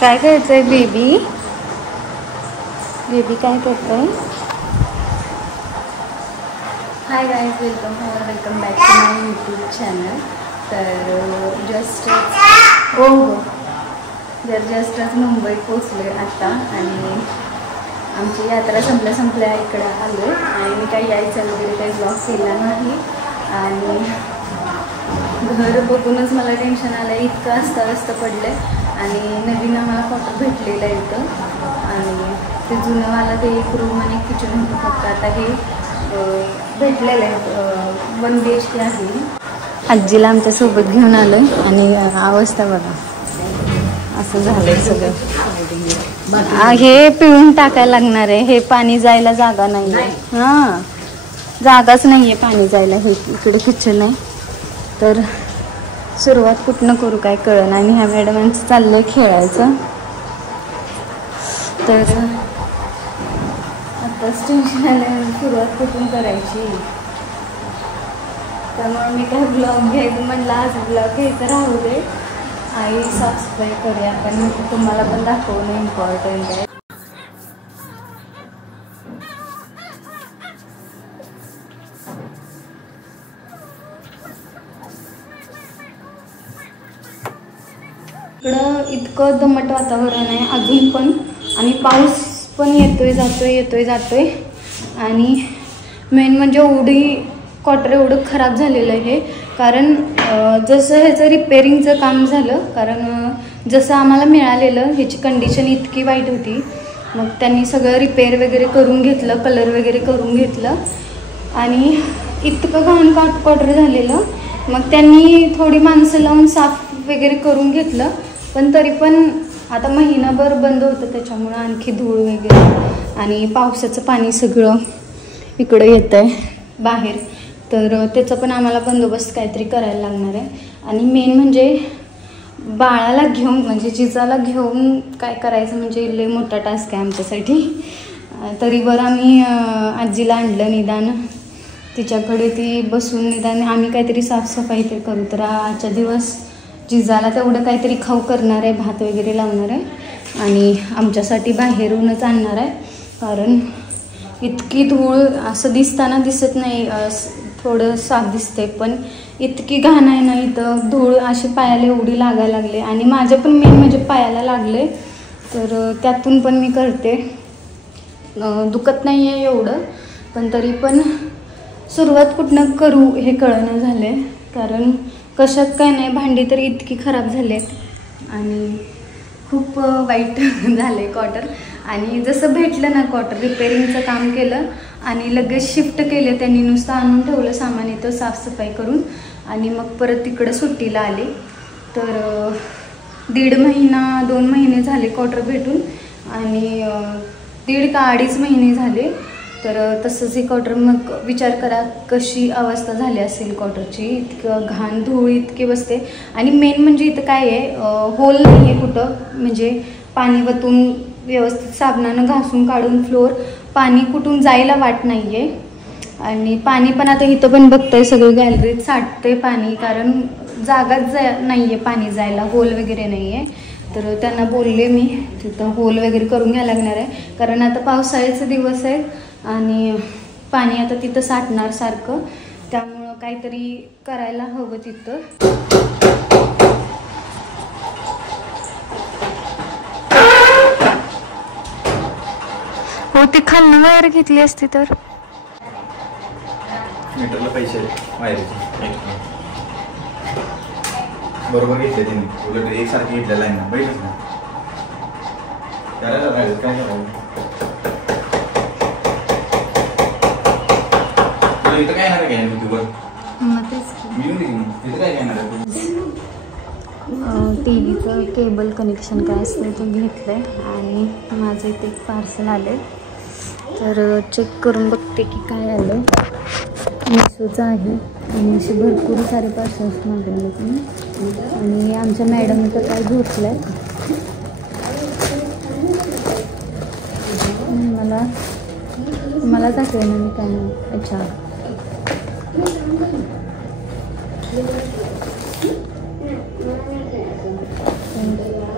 काय करतोय baby? Baby काय करतोय? Hi guys, welcome back to my YouTube channel. तर जस्टच मुंबईत पोचले आता आणि आमची यात्रा संपल्या इकडे आलो आणि मी काही यायचं वगैरे काही ब्लॉग केला नाही. आणि घर बघूनच मला टेन्शन आलं, इतकं अस्ताव्यस्त पडलं. आणि नवीन आम्हाला क्वार्टर भेटलेलं आहे इथं आणि ते जुनंवाला ते एक रूम आणि किचन होतं. फक्त आता हे भेटलेलं आहे 1 BHK आहे. आजीला आमच्यासोबत घेऊन आलो आहे आणि अवस्था बघा, असं झालंय सगळं. हे पिळून टाकायला लागणार आहे. हे पाणी जायला जागा नाही आहे. हां, जागाच नाही आहे पाणी जायला. हे इकडे किचन आहे. तर सुरुवात कुठनं करू काय कळलं. आणि ह्या मॅडमांचं चाललंय खेळायचं. तर आताच टेन्शन आलं, सुरुवात कुठून करायची. त्यामुळे मी काय ब्लॉग घ्यायचं म्हणलं, आज ब्लॉग घ्यायचं राहू दे. आई साफसफाई करूया कारण तुम्हाला पण दाखवणं इम्पॉर्टंट आहे. इकडं इतकं दमट वातावरण आहे अजून पण. आणि पाऊस पण येतोय जातोय. आणि मेन म्हणजे क्वार्टर एवढं खराब झालेलं आहे. कारण जसं ह्याचं रिपेअरिंगचं काम झालं, कारण जसं आम्हाला मिळालेलं ह्याची कंडिशन इतकी वाईट होती. मग त्यांनी सगळं रिपेअर वगैरे करून घेतलं, कलर वगैरे करून घेतलं आणि इतकं घाण क्वार्टर झालेलं. मग त्यांनी थोडी माणसं लावून साफ वगैरे करून घेतलं. पण तरी पण आता महिनाभर बंद होतं, त्याच्यामुळं आणखी धूळ वगैरे आणि पावसाचं पाणी सगळं इकडं येतं आहे बाहेर. तर त्याचा पण आम्हाला बंदोबस्त काहीतरी करायला लागणार आहे. आणि मेन म्हणजे बाळाला घेऊन म्हणजे जिजाला घेऊन काय करायचं म्हणजे लय मोठा टास्क आहे आमच्यासाठी. तरी बरं आम्ही आजीला आणलं, निदान तिच्याकडे ती बसून निदान आम्ही काहीतरी साफसफाई ते करू. तर आजच्या दिवस जिजाला तेवढं काहीतरी खाऊ करणार आहे, भात वगैरे लावणार आहे आणि आमच्यासाठी बाहेरूनच आणणार आहे. कारण इतकी धूळ असं दिसताना दिसत नाही, थोडं साफ दिसते पण इतकी घाण आहे ना इथं. धूळ अशी पायाला एवढी लागायला लागले आणि माझ्या पण मेन म्हणजे पायाला लागले. तर त्यातून पण मी करते. दुखत नाही आहे एवढं, पण तरी पण सुरुवात कुठनं करू हे कळणं झालं आहे. कारण कशात काय नाही, भांडी तर इतकी खराब झाली आहेत आणि खूप वाईट झालं आहे क्वार्टर. आणि जसं भेटलं ना क्वार्टर, रिपेअरिंगचं काम केलं आणि लगेच शिफ्ट केले त्यांनी. नुसतं आणून ठेवलं सामान इथं साफसफाई करून आणि मग परत तिकडं सुट्टीला आले. तर 1.5 महिना 2 महिने झाले क्वार्टर भेटून आणि 1.5 का 2.5 महिने झाले. तर तसंच ही क्वार्टर, मग विचार करा कशी अवस्था झाली असेल क्वार्टरची. इतकं घाण धूळ इतके बसते. आणि मेन म्हणजे इथं काय आहे, होल नाही आहे कुठं, म्हणजे पाणी वतून व्यवस्थित साबणानं घासून काढून फ्लोअर, पाणी कुठून जायला वाट नाही आहे. आणि पाणी पण आता इथं पण बघताय सगळं गॅलरीत साठते पाणी, कारण जागाच नाही आहे पाणी जायला, होल वगैरे नाही आहे. तर त्यांना बोलले मी तिथं होल वगैरे करून घ्यायला लागणार आहे. कारण आता पावसाळ्याचे दिवस आहेत आणि पाणी आता तिथं साठणार सारखं. त्यामुळं काहीतरी करायला हवं तिथं. हो, ती खालनं वायर घेतली असती तर मीटरला पैसे बरोबर घेतले त्यांनी. उलट एकसारखी घेतलेला आहे ना, बैठच ना करायला पाहिजे. काय करायचं इथं काय येणार आहे युट्यूबवर? इथं काय येणार आहे? टीव्हीचं केबल कनेक्शन काय असतं ते घेतलं आहे आणि माझं इथे एक पार्सल आलं आहे. तर चेक करून बघते की काय आलं. मिशोचं आहे आणि असे भरपूर सारे पार्सल्स मागवले तुम्ही. आणि आमच्या मॅडमचं काय घेतलं आहे मला दाखवेल ना मी काय नाही. अच्छा,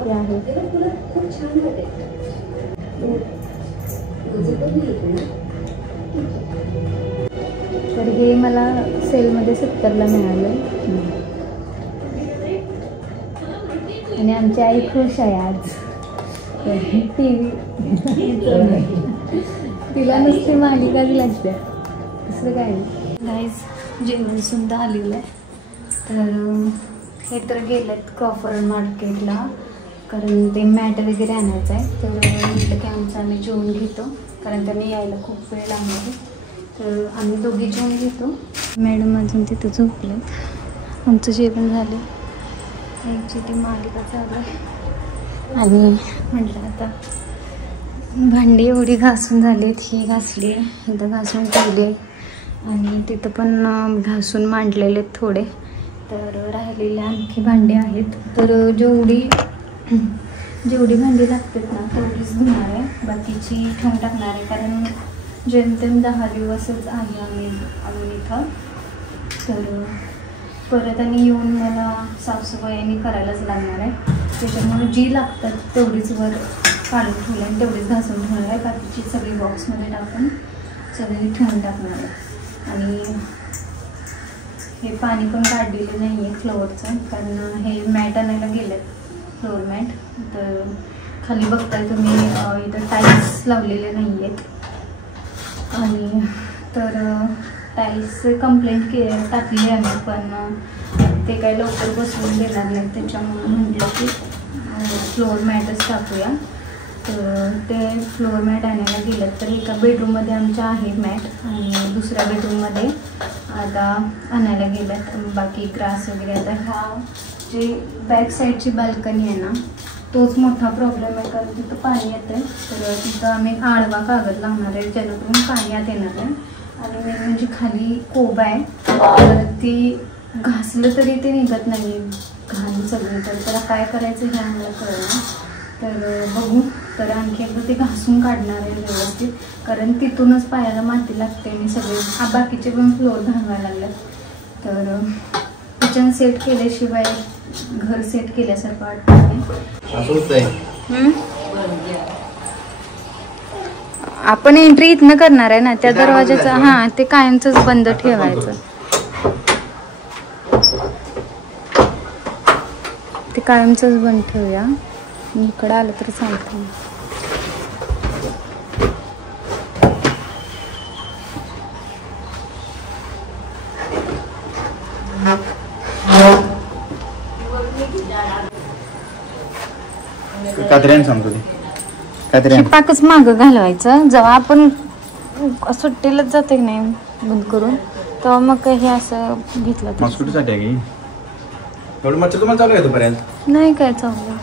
हे आहे तर हे मला सेलमध्ये 70ला मिळालं आणि आमची आई खुश आहे आज. TV तिला नुसती मालिकाच लागते, दुसरं काय नाही. गाईज जेवण सुद्धा आलेलं आहे. तर हे तर गेलेत क्रॉफर्ड मार्केटला, कारण ते मॅट वगैरे आणायचं आहे. तर म्हटलं की आम्ही जेवून घेतो, कारण त्यांनी यायला खूप वेळ लागणार आहे. तर आम्ही दोघी जेवून घेतो. मॅडम अजून तिथं झोपले. आमचं जेवण झालं, यांची ती मालिका चालू आहे. आणि म्हटलं आता भांडी एवढी घासून झालीत, ही घासली, इथं घासून ठेवली आणि तिथं पण घासून मांडलेले थोडे. तर राहिलेले आणखी भांडी आहेत. तर जेवढी भांडी लागतात ना तेवढीच धुणार आहे, बाकीची ठेवून टाकणार आहे. कारण जेमतेम 10 दिवसच आहे आम्ही इथं. तर परत आणि येऊन मला साफसफाई करायलाच लागणार आहे. त्याच्यामुळे जी लागतात तेवढीच वर काढून ठेवली आणि तेवढीच घासून ठेवणार आहे. बाकीची सगळी बॉक्समध्ये टाकून सगळी ठेवून टाकणार आहे. आणि हे पाणी पण काढलेलं नाही आहे फ्लोअरचं, कारण हे मॅट आणायला गेलेत, फ्लोअर मॅट. तर खाली बघताय तुम्ही इथं टाईल्स लावलेले नाही आहेत. आणि तर टाईल्स कंप्लेंट टाकली आहे, पण ते काही लवकर बसवून देणार नाही. त्याच्यामुळे म्हटलं की फ्लोअर मॅटच टाकूया. तर ते फ्लोअर मॅट आणायला गेलं. तर एका बेडरूममध्ये आमच्या आहे मॅट आणि दुसऱ्या बेडरूममध्ये आता आणायला गेल्यात बाकी ग्रास वगैरे. आता ह्या जे बॅक साईडची बाल्कनी आहे ना तोच मोठा प्रॉब्लेम आहे, कारण तिथं पाणी येतं. तर तिथं आम्ही आडवा कागद लावणार आहे जेणेकरून पाणी आत येणार आहे. आणि मेन म्हणजे खाली कोबा आहे, तर ती घासलं तरी ते निघत नाही घाण सगळी. तर त्याला काय करायचं हे आम्हाला कळलं. तर बघू, तर आणखी एकदा ते घासून काढणार आहे व्यवस्थित, कारण तिथूनच पायाला माती लागते आणि सगळे बाकीचे पण फ्लोअर घालवायला लागले. तर किचन सेट केल्याशिवाय घर सेट केल्यासारखं वाटतं नाही. आपण एंट्री इथनं करणार आहे ना, त्या दरवाजाचा हां ते कायमचंच बंद ठेवायचं. ते कायमचंच बंद ठेवूया. इकडं आलं तर चालतं. पाकच मागं घालवायचं. जेव्हा आपण सुट्टीलाच जाते की नाही बंद करून, तेव्हा मग हे असं घेतलं. नाही काय चालू.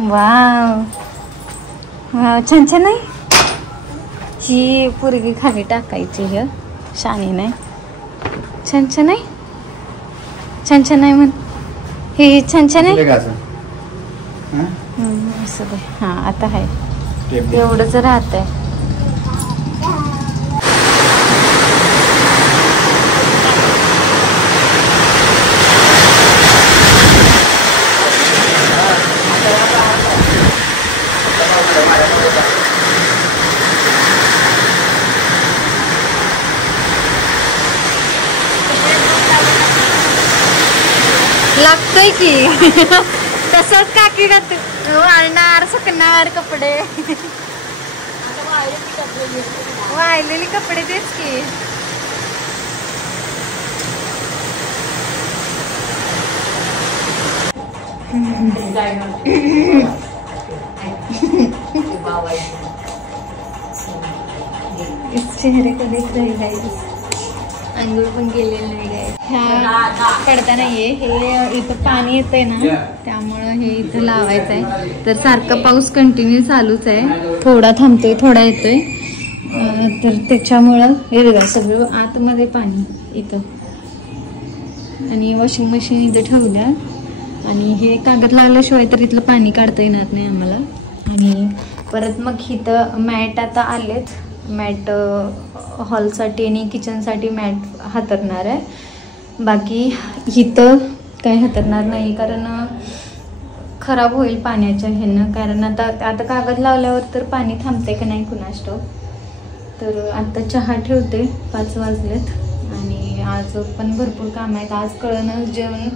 वाव वाव, छान छान आहे. ही पोरगी खाली टाकायची, हे शानी नाही. छान छान आहे, छान छान आहे म्हण. हे छान छान आहे असं दे. हां आता आहे एवढंच राहत आहे. लागतंय की तसंच काकी वाळणार सुकणार कपडे, वाळलेली कपडे तेच की. चेहरे को देख रहे गाइस. अंघोळ पण गेलेलं नाही गाइस. ह्या पडदा नाहीये, हे इथं पाणी येतंय ना त्यामुळं हे इथं लावायचं आहे. तर सारखं पाऊस कंटिन्यू चालूच आहे, थोडा थांबतोय थोडा येतोय. तर त्याच्यामुळं हे बघा सगळं आतमध्ये पाणी इथं. आणि वॉशिंग मशीन इथं ठेवल्या आणि हे कागद लावल्याशिवाय तर इथलं पाणी काढता येणार नाही आम्हाला. आणि परत मग इथं मॅट आता आलेत. मॅट हॉलसाठी आणि किचनसाठी मॅट हातरणार आहे. बाकी इथं काही हातरणार नाही, कारण खराब होईल पाण्याच्या ह्यानं. कारण आता कागद लावल्यावर तर पाणी थांबते का नाही कुणास ठाऊक. तर आत्ता चहा ठेवते, 5 वाजलेत आणि आज पण भरपूर काम आहेत. आज कळणं जेवण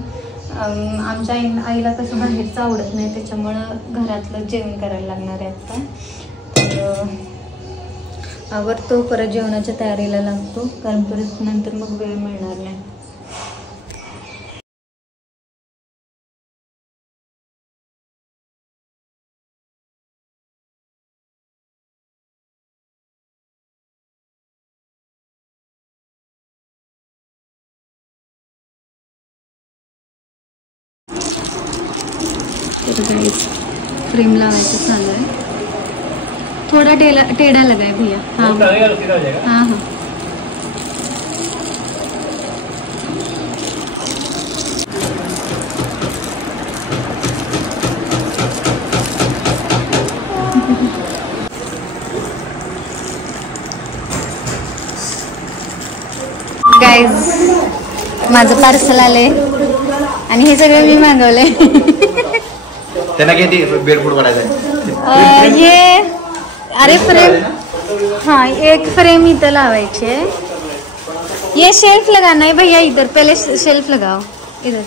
आमच्या आईला कसं बाहेरचं आवडत नाही, त्याच्यामुळं घरातलं जेवण करायला लागणार आहे आत्ता. तर आवरतो, परत जेवणाच्या तयारीला लागतो, कारण परत नंतर मग वेळ मिळणार नाही. फ्रेम लावायचं चालू आहे, थोड़ा टेढ़ा लगा है भैया. हाँ हाँ हाँ. गाइज, माझं पार्सल आलंय आणि हे सगळं मी मागवलंय. त्यांना किती बेड फूड बनायचं ये अरे फ्रेम, हाँ एक फ्रेम इधर लावायचे. ये शेल्फ लगाना है भैया, इधर पहले शेल्फ लगाओ इधर.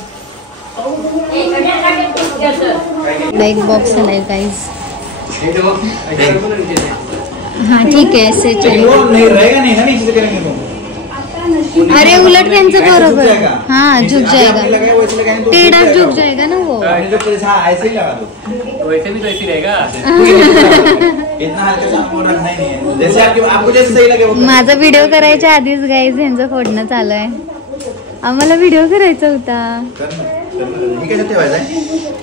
एक बॉक्स है गाइस. हाँ ठीक है, ऐसे चलेगा. अरे उलट त्यांचं बरोबर. हाँ झुक जाएगा, टेढ़ा झुक जाएगा ना वो. ऐसे ही लगा दो, वैसे भी तो ऐसे रहेगा. इतना हल्का जैसे आपको जैसे सही लगे. माझा व्हिडिओ करायच्या आधीच गाईज यांचं फोडणं चालू आहे. आम्हाला व्हिडिओ करायचा होता.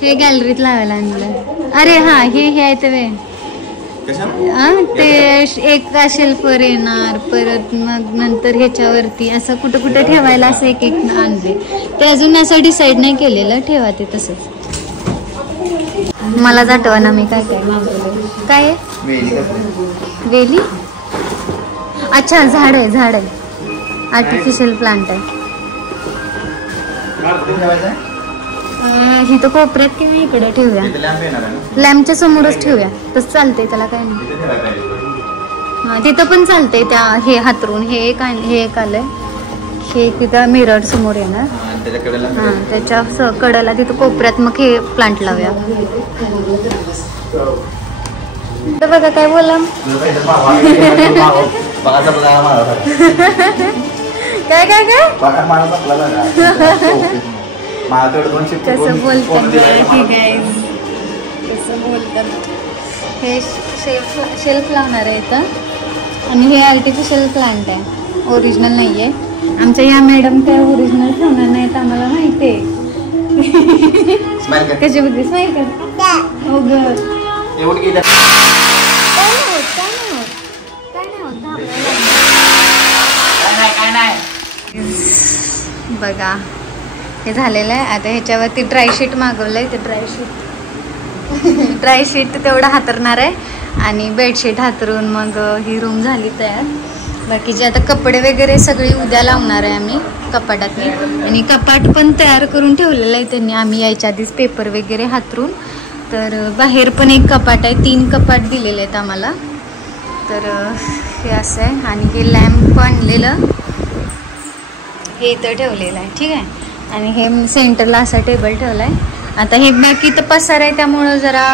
हे गॅलरीत लावायला आणलं. अरे हा हे आहे ते ते एका शेल्फवर येणार, परत मग नंतर ह्याच्यावरती असं कुठं कुठं ठेवायला असं एक आणले. ते अजून असं डिसाईड नाही केलेलं, ठेवा ते तसंच. मला आठवा ना मी काय काय मागवलं. काय वेली? अच्छा झाड आहे, आर्टिफिशियल प्लांट आहे. ही तर कोपऱ्यात किंवा इकडे ठेवूया, लॅम्पच्या समोरच ठेवूया, तसं चालतंय, त्याला काय नाही. हा तिथं पण चालतंय. त्या हे हातरून हे एक आलंय, हे तिथं मिरर समोर येणार. हा त्याच्या कडेला तिथं कोपऱ्यात मग हे प्लांट लावूया. तर बघा काय बोला. काय काय काय कसं बोलतात, ठीक आहे कसं बोलतात. हे शेल्फ लावणार आहे इथं, आणि हे आर्टिफिशियल प्लांट आहे, ओरिजिनल नाही आहे. आमच्या या मॅडम काय ओरिजिनल ठेवणार नाहीत, आम्हाला माहिती आहे. कशी बघते स्माईल कर. हो ग बघा हे झालेलं आहे. आता ह्याच्यावरती ड्रायशीट मागवलंय, ते ड्रायशीट तेवढं हातरणार आहे आणि बेडशीट हातरून मग ही रूम झाली तयार. बाकीचे आता कपडे वगैरे सगळी उद्या लावणार आहे आम्ही कपाटात. आणि कपाट पण तयार करून ठेवलेलं आहे त्यांनी, आम्ही यायच्या आधीच पेपर वगैरे हातरून. तर बाहेर पण एक कपाट आहे, 3 कपाट दिलेले आहेत आम्हाला. तर हे असं आहे. आणि हे लॅम्प आणलेलं हे इथं ठेवलेलं आहे, ठीक आहे. आणि हे सेंटरला असा टेबल ठेवला आहे. आता हे बाकी तर पसारा आहे, त्यामुळं जरा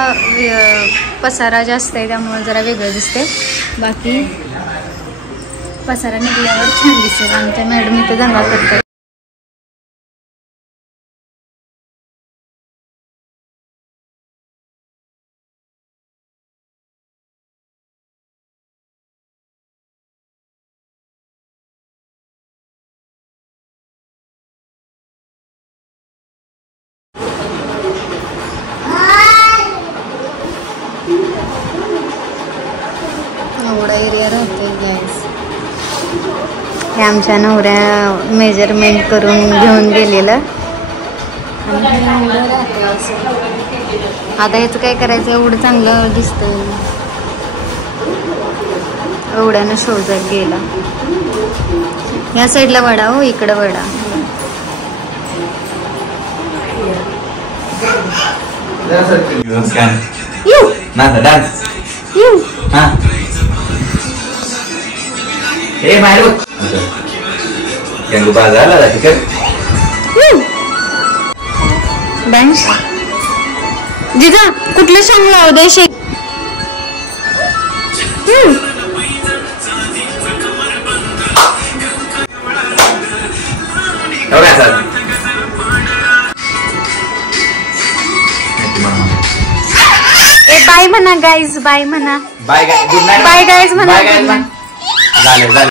पसारा जास्त आहे, त्यामुळं जरा वेगळं दिसते. बाकी पसारा निघल्यावर छान दिसेल. आमच्या मॅडम इथं दंगा करतात. एवढा एरिया राहते गॅस. हे आमच्या नवऱ्या मेजरमेंट करून घेऊन गेलेलं. आता ह्याचं काय करायचं, एवढं चांगलं दिसतं, एवढ्यानं शोजत गेला. या साईडला वडा, हो इकडं वडा. डान्स हा हे बाहेर गंगू बाजारला जाते का बँश जिजा कुठलं सॉंग लावू दे शेक बाय म्हणा गाईज बाय म्हणा बाय बाय गाईज म्हणा झालं